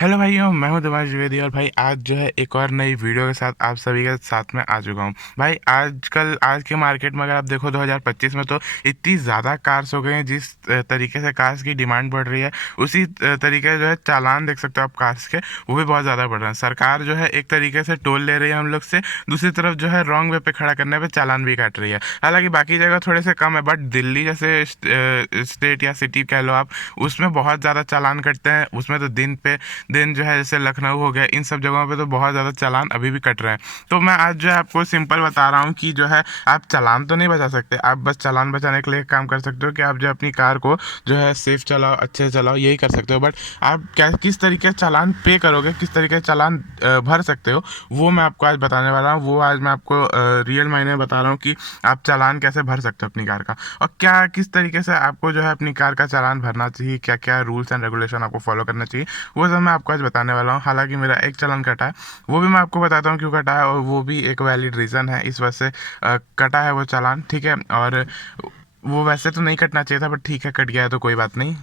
Hello भाइयों, मैं हूं दिमाग द्विवेदी और भाई आज जो है एक और नई वीडियो के साथ आप सभी के साथ में आ चुका हूं। भाई आजकल आज के मार्केट में अगर आप देखो 2025 में तो इतनी ज़्यादा कार्स हो गए हैं। जिस तरीके से कार्स की डिमांड बढ़ रही है उसी तरीके से जो है चालान देख सकते हो आप कार्स के, वो भी बहुत ज़्यादा बढ़ रहे हैं। सरकार जो है एक तरीके से टोल ले रही है हम लोग से, दूसरी तरफ जो है रॉन्ग वे पे खड़ा करने पर चालान भी काट रही है। हालांकि बाकी जगह थोड़े से कम है, बट दिल्ली जैसे स्टेट या सिटी कह लो आप, उसमें बहुत ज़्यादा चालान कटते हैं। उसमें तो दिन पे दिन जो है जैसे लखनऊ हो गया, इन सब जगहों पे तो बहुत ज़्यादा चालान अभी भी कट रहे हैं। तो मैं आज जो है आपको सिंपल बता रहा हूँ कि जो है आप चालान तो नहीं बचा सकते, आप बस चालान बचाने के लिए एक काम कर सकते हो कि आप जो अपनी कार को जो है सेफ चलाओ, अच्छे से चलाओ, यही कर सकते हो। बट आप क्या किस तरीके से चालान पे करोगे, किस तरीके से चालान भर सकते हो, वो मैं आपको आज बताने वाला हूँ। वो आज मैं आपको रियल मायने में बता रहा हूँ कि आप चालान कैसे भर सकते हो अपनी कार का, और क्या किस तरीके से आपको जो है अपनी कार का चालान भरना चाहिए, क्या क्या रूल्स एंड रेगुलेशन आपको फॉलो करना चाहिए, वो सब मैं आपको आज बताने वाला हूँ। हालांकि मेरा एक चालान कटा है, वो भी मैं आपको बताता हूँ क्यों कटा है, और वो भी एक वैलिड रीज़न है इस वजह से कटा है वो चालान, ठीक है। और वो वैसे तो नहीं कटना चाहिए था, बट ठीक है, कट गया है तो कोई बात नहीं,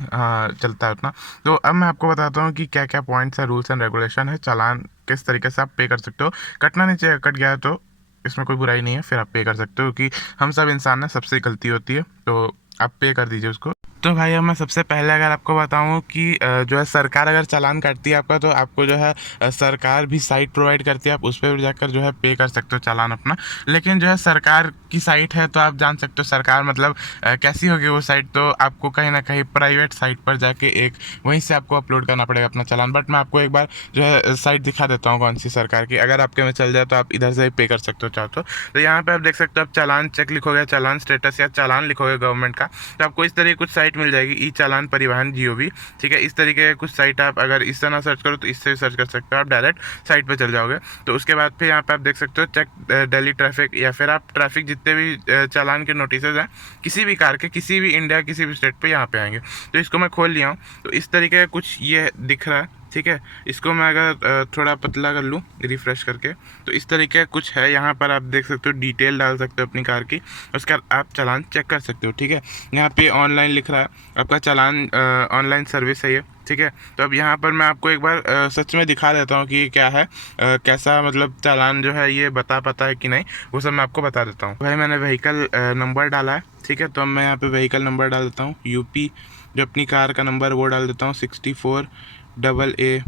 चलता है उतना। तो अब मैं आपको बताता हूँ कि क्या क्या पॉइंट्स है, रूल्स एंड रेगुलेशन है, चालान किस तरीके से आप पे कर सकते हो। कटना नहीं चाहिए, कट गया है तो इसमें कोई बुराई नहीं है, फिर आप पे कर सकते हो, क्योंकि हम सब इंसान हैं, सबसे गलती होती है, तो आप पे कर दीजिए उसको। तो भाई अब मैं सबसे पहले अगर आपको बताऊं कि जो है सरकार अगर चालान काटती है आपका, तो आपको जो है सरकार भी साइट प्रोवाइड करती है, आप उस पर भी जाकर जो है पे कर सकते हो चालान अपना। लेकिन जो है सरकार की साइट है तो आप जान सकते हो सरकार मतलब कैसी होगी वो साइट, तो आपको कहीं ना कहीं प्राइवेट साइट पर जाके एक वहीं से आपको अपलोड करना पड़ेगा अपना चालान। बट मैं आपको एक बार जो है साइट दिखा देता हूँ कौन सी सरकार की, अगर आपके में चल जाए तो आप इधर से ही पे कर सकते हो चाहो तो यहाँ पे आप देख सकते हो, आप चालान चेक लिखोगे, चालान स्टेटस या चालान लिखोगे गवर्नमेंट का, तो आपको इस तरह की कुछ साइट मिल जाएगी, ई चालान परिवहन GOV, ठीक है। इस तरीके के कुछ साइट आप अगर इससे ना सर्च करो तो इससे भी सर्च कर सकते हो, आप डायरेक्ट साइट पे चल जाओगे। तो उसके बाद फिर यहाँ पे आप देख सकते हो चेक दिल्ली ट्रैफिक, या फिर आप ट्रैफिक जितने भी चालान के नोटिसेज हैं किसी भी कार के, किसी भी इंडिया किसी भी स्टेट पे यहाँ पे आएंगे। तो इसको मैं खोल लिया हूँ, तो इस तरीके का कुछ ये दिख रहा है, ठीक है। इसको मैं अगर थोड़ा पतला कर लूँ रिफ्रेश करके, तो इस तरीके का कुछ है। यहाँ पर आप देख सकते हो, डिटेल डाल सकते हो अपनी कार की, उसका आप चालान चेक कर सकते हो, ठीक है। यहाँ पे ऑनलाइन लिख रहा है आपका चालान, ऑनलाइन सर्विस है ये, ठीक है। तो अब यहाँ पर मैं आपको एक बार सच में दिखा देता हूँ कि क्या है, कैसा मतलब चालान जो है ये बता पाता है कि नहीं, वो सब मैं आपको बता देता हूँ। भाई मैंने व्हीकल नंबर डाला है, ठीक है। तो अब मैं यहाँ पे व्हीकल नंबर डाल देता हूँ, यूपी जो अपनी कार का नंबर वो डाल देता हूँ, 64AA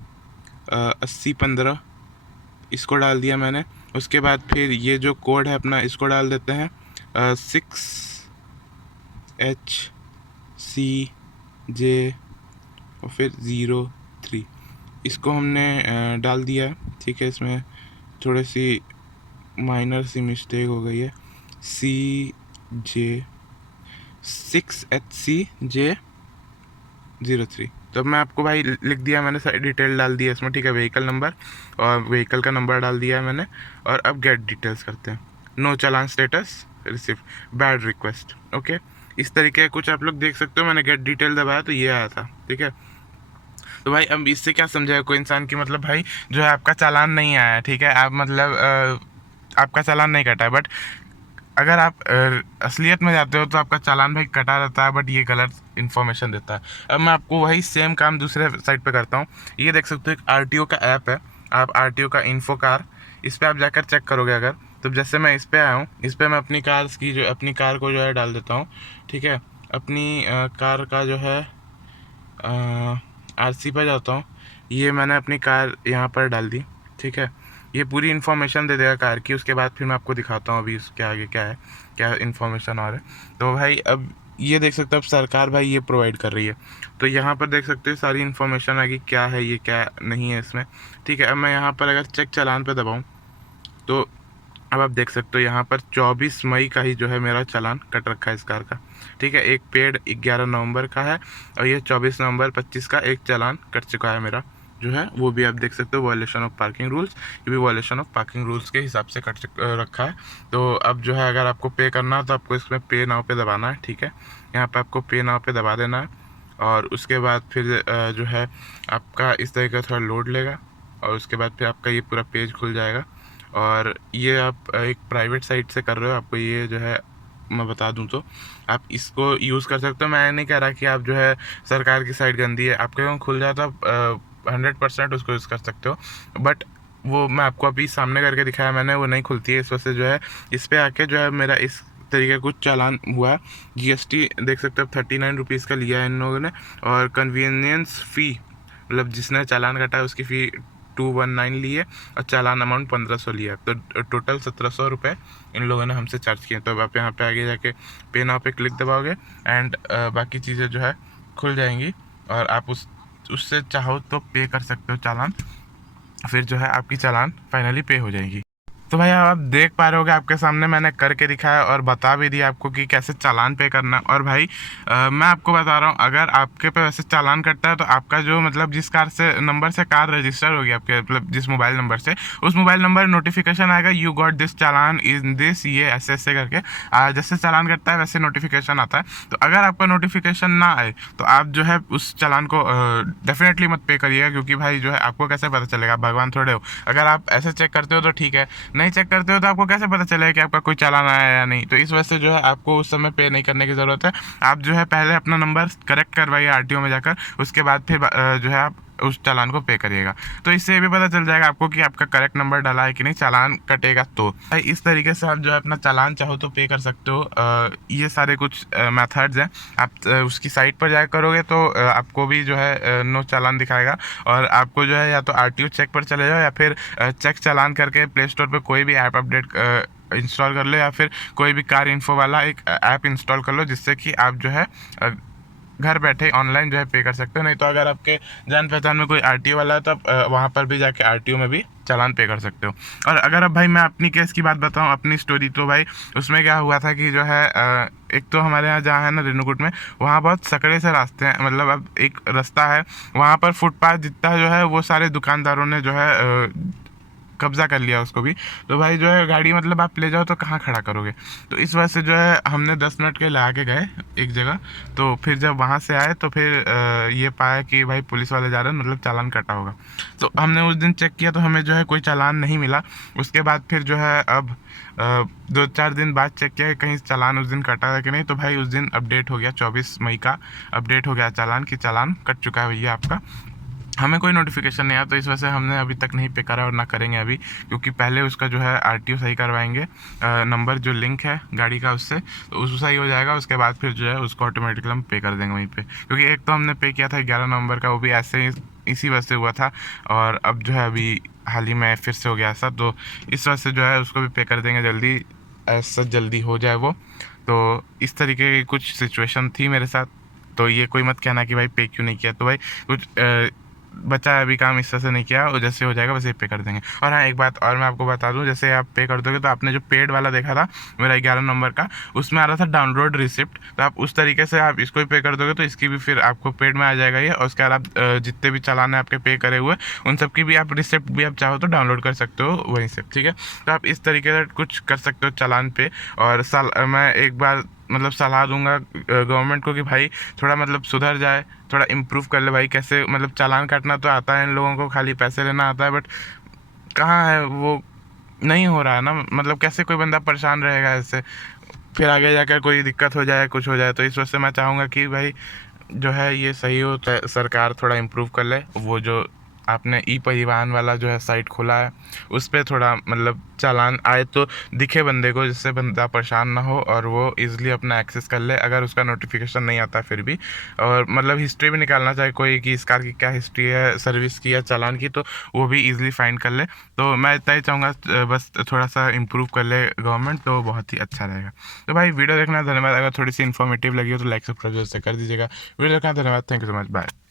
8015, इसको डाल दिया मैंने। उसके बाद फिर ये जो कोड है अपना इसको डाल देते हैं, 6HCJ और फिर 03, इसको हमने डाल दिया है, ठीक है। इसमें थोड़ी सी माइनर सी मिस्टेक हो गई है, CJ 6HCJ 03। तो अब मैं आपको भाई लिख दिया मैंने, सारी डिटेल डाल दिया इसमें, ठीक है। व्हीकल नंबर और व्हीकल का नंबर डाल दिया है मैंने, और अब गेट डिटेल्स करते हैं। No challan status receive, bad request, okay. इस तरीके कुछ आप लोग देख सकते हो, मैंने गेट डिटेल दबाया तो ये आया था, ठीक है। तो भाई अब इससे क्या समझाएगा कोई इंसान की, मतलब भाई जो है आपका चालान नहीं आया, ठीक है, आप मतलब आपका चालान नहीं कटा है, बट अगर आप असलियत में जाते हो तो आपका चालान भाई कटा रहता है, बट ये गलत इन्फॉर्मेशन देता है। अब मैं आपको वही सेम काम दूसरे साइट पे करता हूँ। ये देख सकते हो एक RTO का ऐप है, आप RTO का इन्फो कार, इस पर आप जाकर चेक करोगे अगर, तो जैसे मैं इस पर आया हूँ, इस पर मैं अपनी कार की जो अपनी कार को जो है डाल देता हूँ, ठीक है। अपनी कार का जो है RC पर जाता हूँ, ये मैंने अपनी कार यहाँ पर डाल दी, ठीक है। ये पूरी इन्फॉर्मेशन दे देगा कार की, उसके बाद फिर मैं आपको दिखाता हूँ अभी इसके आगे क्या है, क्या इन्फॉर्मेशन और है। तो भाई अब ये देख सकते हो, अब सरकार भाई ये प्रोवाइड कर रही है, तो यहाँ पर देख सकते हो सारी इन्फॉर्मेशन आ गई, क्या है ये क्या नहीं है इसमें, ठीक है। अब मैं यहाँ पर अगर चेक चालान पे दबाऊँ तो अब आप देख सकते हो यहाँ पर 24 मई का ही जो है मेरा चालान कट रखा है इस कार का, ठीक है। एक पेड 11 नवंबर का है, और ये 24 नवंबर 25 का एक चालान कट चुका है मेरा, जो है वो भी आप देख सकते हो, वायलेशन ऑफ पार्किंग रूल्स, ये भी वायलेशन ऑफ पार्किंग रूल्स के हिसाब से रखा है। तो अब जो है अगर आपको पे करना हो तो आपको इसमें पे नाउ पे दबाना है, ठीक है। यहाँ पर आपको पे नाउ पे दबा देना है, और उसके बाद फिर जो है आपका इस तरीके का थोड़ा लोड लेगा, और उसके बाद फिर आपका ये पूरा पेज खुल जाएगा। और ये आप एक प्राइवेट साइट से कर रहे हो, आपको ये जो है मैं बता दूं तो आप इसको यूज़ कर सकते हो। मैं नहीं कह रहा कि आप जो है सरकार की साइट गंदी है, आपके खुल जाए तो आप 100% उसको यूज़ कर सकते हो। बट वो मैं आपको अभी सामने करके दिखाया मैंने, वो नहीं खुलती है, इस वजह से जो है इस पर आके जो है मेरा इस तरीके का कुछ चालान हुआ। जीएसटी देख सकते हो 39 रुपीज़ का लिया है इन लोगों ने, और कन्वीनियंस फ़ी मतलब जिसने चालान काटा है उसकी फ़ी 219 ली है, और चालान अमाउंट 1500 लिया, तो टोटल 1700 रुपये इन लोगों ने हमसे चार्ज किए। तो अब आप यहाँ पे आगे जाके पे नाउ पे क्लिक दबाओगे एंड बाकी चीज़ें जो है खुल जाएंगी, और आप उससे चाहो तो पे कर सकते हो चालान, फिर जो है आपकी चालान फाइनली पे हो जाएगी। तो भाई आप देख पा रहे होगे आपके सामने मैंने करके दिखाया और बता भी दिया आपको कि कैसे चालान पे करना। और भाई मैं आपको बता रहा हूँ, अगर आपके पे वैसे चालान कटता है तो आपका जो मतलब जिस कार से नंबर से कार रजिस्टर होगी आपके, मतलब जिस मोबाइल नंबर से, उस मोबाइल नंबर नोटिफिकेशन आएगा, you got this challan in this, ये ऐसे ऐसे करके जैसे चालान कटता है वैसे नोटिफिकेशन आता है। तो अगर आपका नोटिफिकेशन ना आए तो आप जो है उस चालान को डेफिनेटली मत पे करिएगा, क्योंकि भाई जो है आपको कैसे पता चलेगा, भगवान थोड़े हो। अगर आप ऐसे चेक करते हो तो ठीक है, नहीं चेक करते हो तो आपको कैसे पता चलेगा कि आपका कोई चालान आया है या नहीं। तो इस वजह से जो है आपको उस समय पे नहीं करने की ज़रूरत है। आप जो है पहले अपना नंबर करेक्ट करवाइए आरटीओ में जाकर, उसके बाद फिर जो है आप उस चालान को पे करिएगा। तो इससे ये भी पता चल जाएगा आपको कि आपका करेक्ट नंबर डाला है कि नहीं, चालान कटेगा तो। भाई इस तरीके से आप जो है अपना चालान चाहो तो पे कर सकते हो। ये सारे कुछ मेथड्स हैं। आप उसकी साइट पर जाकर करोगे तो आपको भी जो है नो चालान दिखाएगा, और आपको जो है या तो आरटीओ चेक पर चले जाओ, या फिर चेक चालान करके प्ले स्टोर पर कोई भी ऐप अपडेट इंस्टॉल कर लो, या फिर कोई भी कार इन्फो वाला एक ऐप इंस्टॉल कर लो, जिससे कि आप जो है घर बैठे ऑनलाइन जो है पे कर सकते हो। नहीं तो अगर आपके जान पहचान में कोई आरटीओ वाला है तो आप वहाँ पर भी जाके आरटीओ में भी चालान पे कर सकते हो। और अगर अब भाई मैं अपनी केस की बात बताऊँ, अपनी स्टोरी, तो भाई उसमें क्या हुआ था कि जो है एक तो हमारे यहाँ जहाँ है ना रेणुकूट में, वहाँ बहुत सकड़े से रास्ते हैं, मतलब अब एक रास्ता है वहाँ पर फुटपाथ जितना जो है वो सारे दुकानदारों ने जो है कब्जा कर लिया उसको भी। तो भाई जो है गाड़ी मतलब आप ले जाओ तो कहाँ खड़ा करोगे। तो इस वजह से जो है हमने 10 मिनट के लगा के गए एक जगह। तो फिर जब वहाँ से आए तो फिर ये पाया कि भाई पुलिस वाले जा रहे हैं, मतलब चालान कटा होगा। तो हमने उस दिन चेक किया तो हमें जो है कोई चालान नहीं मिला। उसके बाद फिर जो है अब 2-4 दिन बाद चेक किया कि कहीं चालान उस दिन कटा है कि नहीं। तो भाई उस दिन अपडेट हो गया, 24 मई का अपडेट हो गया चालान, कि चालान कट चुका है भैया आपका। हमें कोई नोटिफिकेशन नहीं आया, तो इस वजह से हमने अभी तक नहीं पे करा और ना करेंगे अभी, क्योंकि पहले उसका जो है आरटीओ सही करवाएंगे, नंबर जो लिंक है गाड़ी का उससे, तो उस सही हो जाएगा। उसके बाद फिर जो है उसको ऑटोमेटिकली हम पे कर देंगे वहीं पे, क्योंकि एक तो हमने पे किया था 11 नवंबर का, वो भी ऐसे ही इसी वजह से हुआ था, और अब जो है अभी हाल ही में फिर से हो गया ऐसा। तो इस वजह से जो है उसको भी पे कर देंगे जल्दी, ऐसा जल्दी हो जाए वो। तो इस तरीके की कुछ सिचुएशन थी मेरे साथ। तो ये कोई मत कहना कि भाई पे क्यों नहीं किया, तो भाई कुछ बचा है अभी काम, इस तरह से नहीं किया, और जैसे हो जाएगा वैसे पे कर देंगे। और हाँ एक बात और मैं आपको बता दूं, जैसे आप पे कर दोगे तो आपने जो पेड वाला देखा था मेरा 11 नंबर का, उसमें आ रहा था डाउनलोड रिसिप्ट, तो आप उस तरीके से आप इसको भी पे कर दोगे तो इसकी भी फिर आपको पेड में आ जाएगा ये। और उसके बाद आप जितने भी चालान है आपके पे करे हुए उन सब की भी आप रिसिप्ट भी आप चाहो तो डाउनलोड कर सकते हो वहीं से, ठीक है। तो आप इस तरीके से कुछ कर सकते हो चालान पे। और मैं एक बार मतलब सलाह दूंगा गवर्नमेंट को कि भाई थोड़ा मतलब सुधर जाए, थोड़ा इम्प्रूव कर ले भाई। कैसे मतलब चालान काटना तो आता है इन लोगों को, खाली पैसे लेना आता है, बट कहाँ है वो, नहीं हो रहा है ना। मतलब कैसे कोई बंदा परेशान रहेगा ऐसे, फिर आगे जाकर कोई दिक्कत हो जाए, कुछ हो जाए। तो इस वजह से मैं चाहूँगा कि भाई जो है ये सही हो, तो सरकार थोड़ा इम्प्रूव कर ले। वो जो आपने ई परिवहन वाला जो है साइट खोला है उस पर थोड़ा मतलब चालान आए तो दिखे बंदे को, जिससे बंदा परेशान ना हो और वो इजीली अपना एक्सेस कर ले, अगर उसका नोटिफिकेशन नहीं आता फिर भी। और मतलब हिस्ट्री भी निकालना चाहे कोई कि इस कार की क्या हिस्ट्री है सर्विस की या चालान की, तो वो भी ईजिली फाइंड कर ले। तो मैं इतना ही चाहूँगा, बस थोड़ा सा इम्प्रूव कर ले गवर्नमेंट, तो बहुत ही अच्छा रहेगा। तो भाई वीडियो देखना धन्यवाद। अगर थोड़ी सी इन्फॉर्मेटिव लगी हो तो लाइक सब्सक्राइब जरूर से कर दीजिएगा। वीडियो देखना धन्यवाद। Thank you so much. Bye.